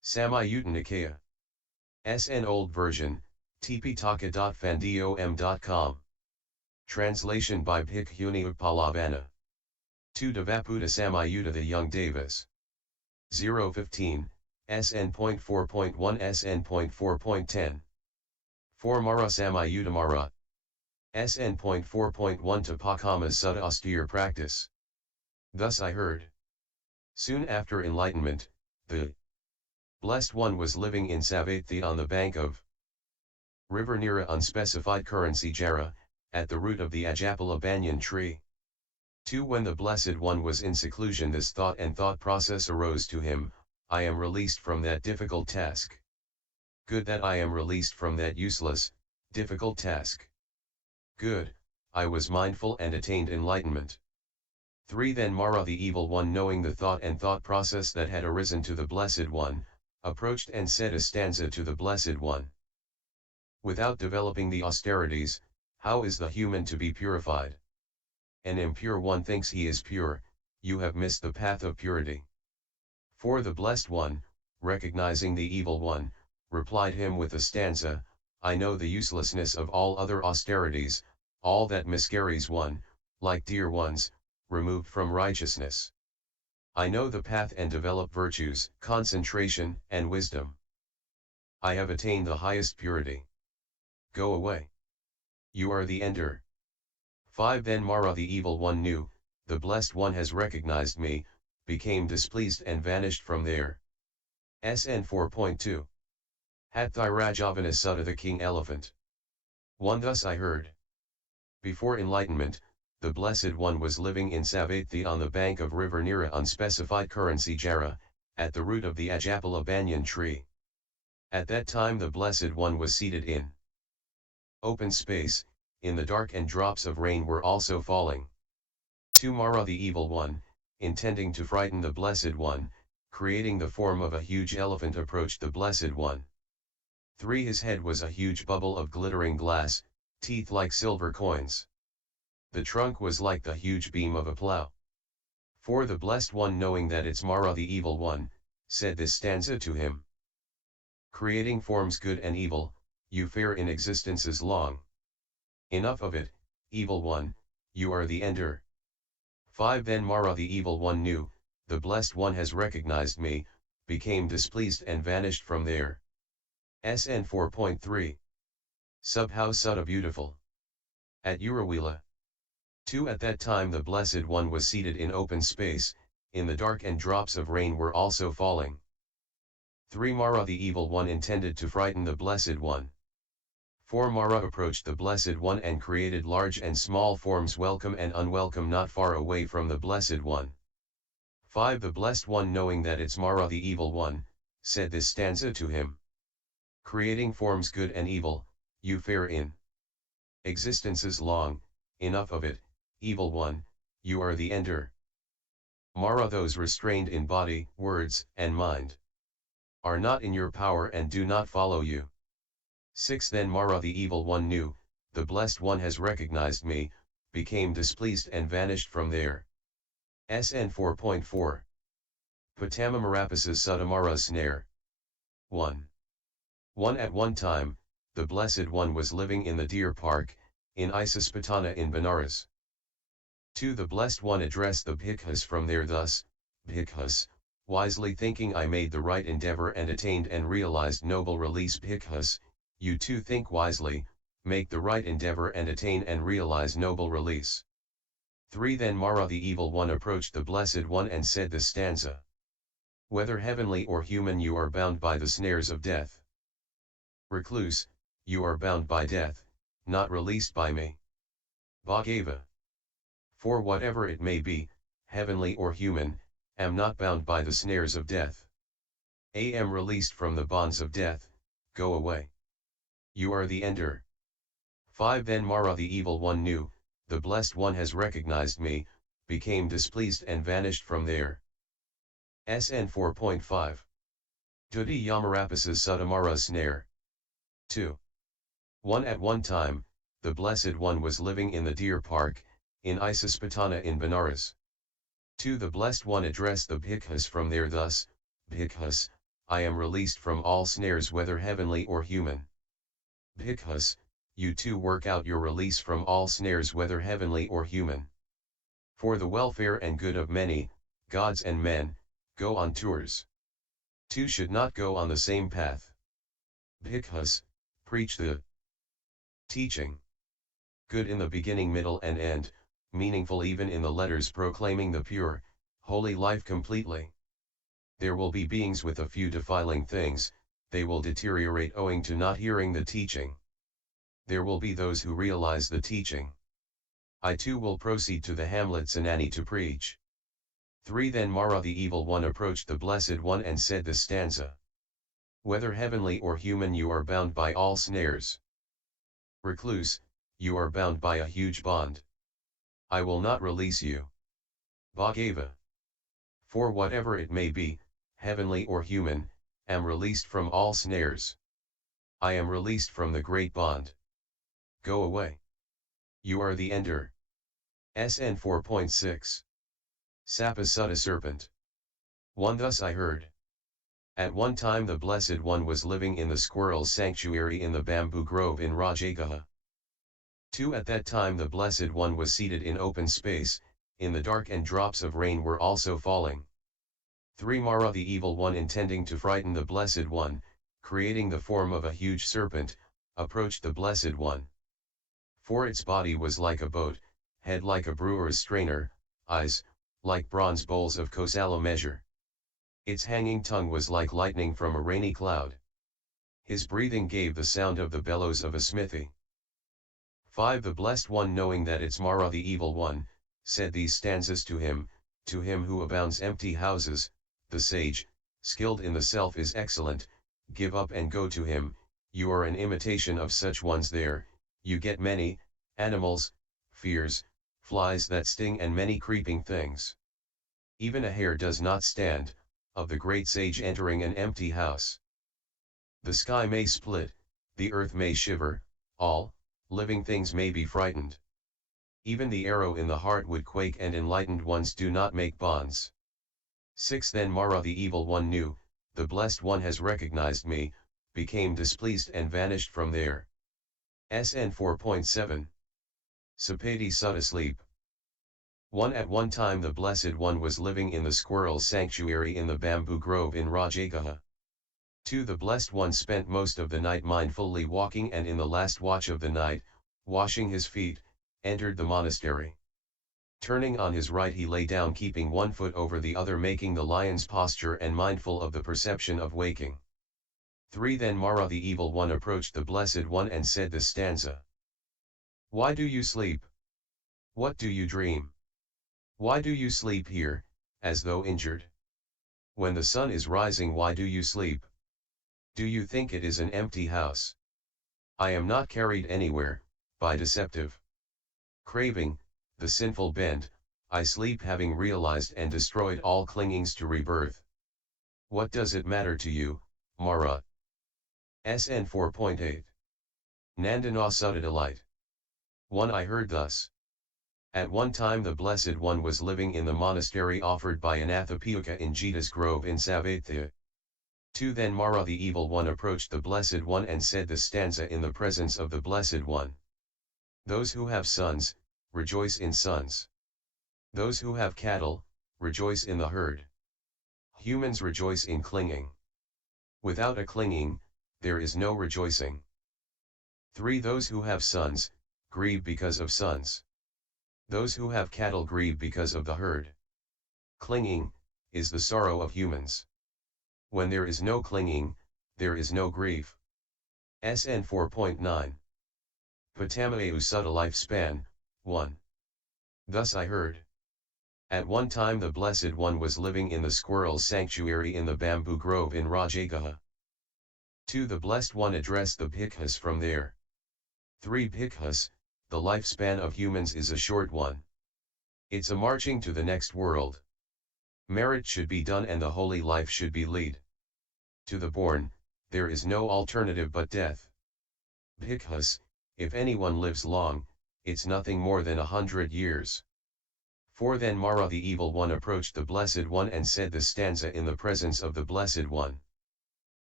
Samayutta Nikaya. SN Old Version, tpitaka.fandom.com. Translation by Bhikkhuni Uppalavanna. 2 Devaputa Samayutta the Young Devas. 015, SN.4.1-SN.4.10. 4 Mara Samayutta Mara. SN.4.1 to Pakama's Sutta austere practice. Thus I heard. Soon after enlightenment, the Blessed One was living in Savatthi on the bank of river near a unspecified currency Jara, at the root of the Ajapala banyan tree. 2 When the Blessed One was in seclusion, this thought and thought process arose to him: I am released from that difficult task. Good that I am released from that useless, difficult task. Good, I was mindful and attained enlightenment. 3 Then Mara the Evil One, knowing the thought and thought process that had arisen to the Blessed One, approached and said a stanza to the Blessed One. Without developing the austerities, how is the human to be purified? An impure one thinks he is pure, you have missed the path of purity. 4 The Blessed One, recognizing the Evil One, replied him with a stanza: I know the uselessness of all other austerities, all that miscarries one, like dear ones, removed from righteousness. I know the path and develop virtues, concentration, and wisdom. I have attained the highest purity. Go away. You are the ender. 5 Then Mara the Evil One knew, the Blessed One has recognized me, became displeased and vanished from there. SN.4.2. Hatthi Rajagaha Sutta the King Elephant. 1 Thus I heard. Before enlightenment, the Blessed One was living in Savatthi on the bank of river near a unspecified currency Jara, at the root of the Ajapala banyan tree. At that time the Blessed One was seated in open space, in the dark, and drops of rain were also falling. 2 Mara the Evil One, intending to frighten the Blessed One, creating the form of a huge elephant, approached the Blessed One. 3 His head was a huge bubble of glittering glass, teeth like silver coins. The trunk was like the huge beam of a plough. 4 The Blessed One, knowing that it's Mara the Evil One, said this stanza to him: creating forms good and evil, you fare in existences long. Enough of it, Evil One, you are the ender. 5 Then Mara the Evil One knew, the Blessed One has recognized me, became displeased and vanished from there. SN.4.3. Subhouse Sutta Beautiful. At Urawila. 2 At that time the Blessed One was seated in open space, in the dark, and drops of rain were also falling. 3 Mara the Evil One intended to frighten the Blessed One. 4 Mara approached the Blessed One and created large and small forms, welcome and unwelcome, not far away from the Blessed One. 5 The Blessed One, knowing that it's Mara the Evil One, said this stanza to him: creating forms good and evil, you fare in existences long. Enough of it, Evil One, you are the ender. Mara, those restrained in body, words, and mind are not in your power and do not follow you. 6 Then Mara the Evil One knew, the Blessed One has recognized me, became displeased and vanished from there. SN.4.4. Pathama-ayu Sutta Mara's snare. 1. At one time, the Blessed One was living in the Deer Park, in Ispathana in Benares. 2 The Blessed One addressed the Bhikkhus from there thus: Bhikkhus, wisely thinking I made the right endeavor and attained and realized noble release. Bhikkhus, you too think wisely, make the right endeavor and attain and realize noble release. 3 Then Mara the Evil One approached the Blessed One and said this stanza: whether heavenly or human, you are bound by the snares of death. Recluse, you are bound by death, not released by me. Bhagava. For whatever it may be, heavenly or human, am not bound by the snares of death. I am released from the bonds of death, go away. You are the ender. 5 Then Mara the Evil One knew, the Blessed One has recognized me, became displeased and vanished from there. SN.4.5. Dutti Yamarapasa Sutta Mara's snare. 2. 1 At one time, the Blessed One was living in the Deer Park, in Ispathana in Benares. 2 The Blessed One addressed the Bhikkhus from there thus: Bhikkhus, I am released from all snares whether heavenly or human. Bhikkhus, you too work out your release from all snares whether heavenly or human. For the welfare and good of many, gods and men, go on tours. Two should not go on the same path. Bhikkhus, preach the teaching. Good in the beginning, middle and end, meaningful even in the letters, proclaiming the pure, holy life completely. There will be beings with a few defiling things, they will deteriorate owing to not hearing the teaching. There will be those who realize the teaching. I too will proceed to the hamlet Sanani to preach. 3. Then Mara the evil one approached the Blessed One and said the stanza. Whether heavenly or human, you are bound by all snares. Recluse, you are bound by a huge bond. I will not release you. Bhagava. For whatever it may be, heavenly or human, am released from all snares. I am released from the great bond. Go away. You are the ender. SN.4.6. Sapa Sutta Serpent. 1. Thus I heard. At one time the Blessed One was living in the squirrels' sanctuary in the bamboo grove in Rajagaha. 2. At that time the Blessed One was seated in open space, in the dark, and drops of rain were also falling. 3. Mara the evil one, intending to frighten the Blessed One, creating the form of a huge serpent, approached the Blessed One. For its body was like a boat, head like a brewer's strainer, eyes, like bronze bowls of Kosala measure. Its hanging tongue was like lightning from a rainy cloud. His breathing gave the sound of the bellows of a smithy. 5. The Blessed One, knowing that it's Mara the evil one, said these stanzas to him who abounds empty houses, the sage, skilled in the self is excellent, give up and go to him, you are an imitation of such ones there, you get many, animals, fears, flies that sting and many creeping things. Even a hair does not stand, of the great sage entering an empty house. The sky may split, the earth may shiver, all living things may be frightened. Even the arrow in the heart would quake, and enlightened ones do not make bonds. 6. Then Mara the evil one knew, the Blessed One has recognized me, became displeased and vanished from there. SN.4.7. Sapati Sutta Sleep. 1. At one time the Blessed One was living in the squirrels' sanctuary in the bamboo grove in Rajagaha. 2. The Blessed One spent most of the night mindfully walking, and in the last watch of the night, washing his feet, entered the monastery. Turning on his right, he lay down, keeping one foot over the other, making the lion's posture and mindful of the perception of waking. 3. Then Mara the evil one approached the Blessed One and said the stanza. Why do you sleep? What do you dream? Why do you sleep here, as though injured? When the sun is rising, why do you sleep? Do you think it is an empty house? I am not carried anywhere, by deceptive craving, the sinful bend, I sleep, having realized and destroyed all clingings to rebirth. What does it matter to you, Mara? SN.4.8. Nandana Sutta Delight. 1. I heard thus. At one time the Blessed One was living in the monastery offered by Anathapiyuka in Jita's grove in Savatya. 2. Then Mara the evil one approached the Blessed One and said the stanza in the presence of the Blessed One. Those who have sons, rejoice in sons. Those who have cattle, rejoice in the herd. Humans rejoice in clinging. Without a clinging, there is no rejoicing. 3. Those who have sons, grieve because of sons. Those who have cattle grieve because of the herd. Clinging is the sorrow of humans. When there is no clinging, there is no grief. SN.4.9. Pathama-ayu Sutta-Life Span, 1. Thus I heard. At one time the Blessed One was living in the squirrels' sanctuary in the bamboo grove in Rajagaha. 2. The Blessed One addressed the Bhikkhus from there. 3. Bhikkhus, the lifespan of humans is a short one. It's a marching to the next world. Merit should be done and the holy life should be lead. To the born, there is no alternative but death. Bhikkhus, if anyone lives long, it's nothing more than 100 years. 4. Then Mara the evil one approached the Blessed One and said the stanza in the presence of the Blessed One.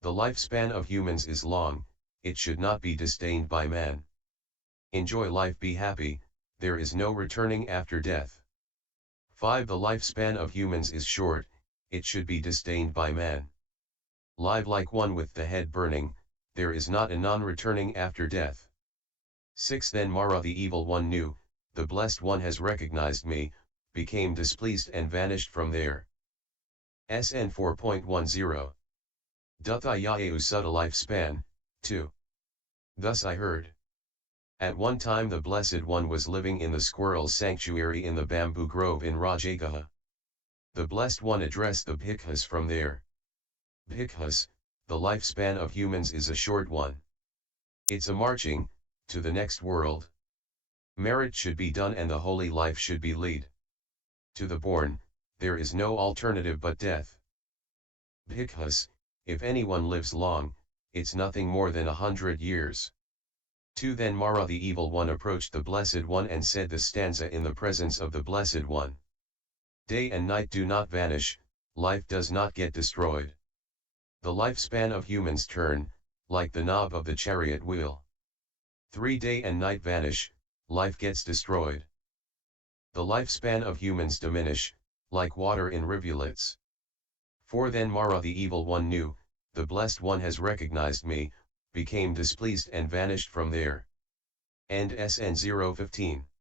The lifespan of humans is long, it should not be disdained by man. Enjoy life, be happy, there is no returning after death. 5. The lifespan of humans is short, it should be disdained by man. Live like one with the head burning, there is not a non-returning after death. 6. Then Mara the evil one knew, the blessed one has recognized me, became displeased and vanished from there. SN.4.1-0. Duthayayau Sutta lifespan, 2. Thus I heard. At one time the Blessed One was living in the squirrels' sanctuary in the bamboo grove in Rajagaha. The Blessed One addressed the Bhikkhus from there. Bhikkhus, the lifespan of humans is a short one. It's a marching, to the next world. Merit should be done and the holy life should be lead. To the born, there is no alternative but death. Bhikkhus, if anyone lives long, it's nothing more than 100 years. 2. Then Mara the evil one approached the Blessed One and said the stanza in the presence of the Blessed One. Day and night do not vanish, life does not get destroyed. The lifespan of humans turn, like the knob of the chariot wheel. 3. Day and night vanish, life gets destroyed. The lifespan of humans diminish, like water in rivulets. 4. Then Mara the evil one knew, the Blessed One has recognized me, became displeased and vanished from there. End SN.4.1-SN.4.10.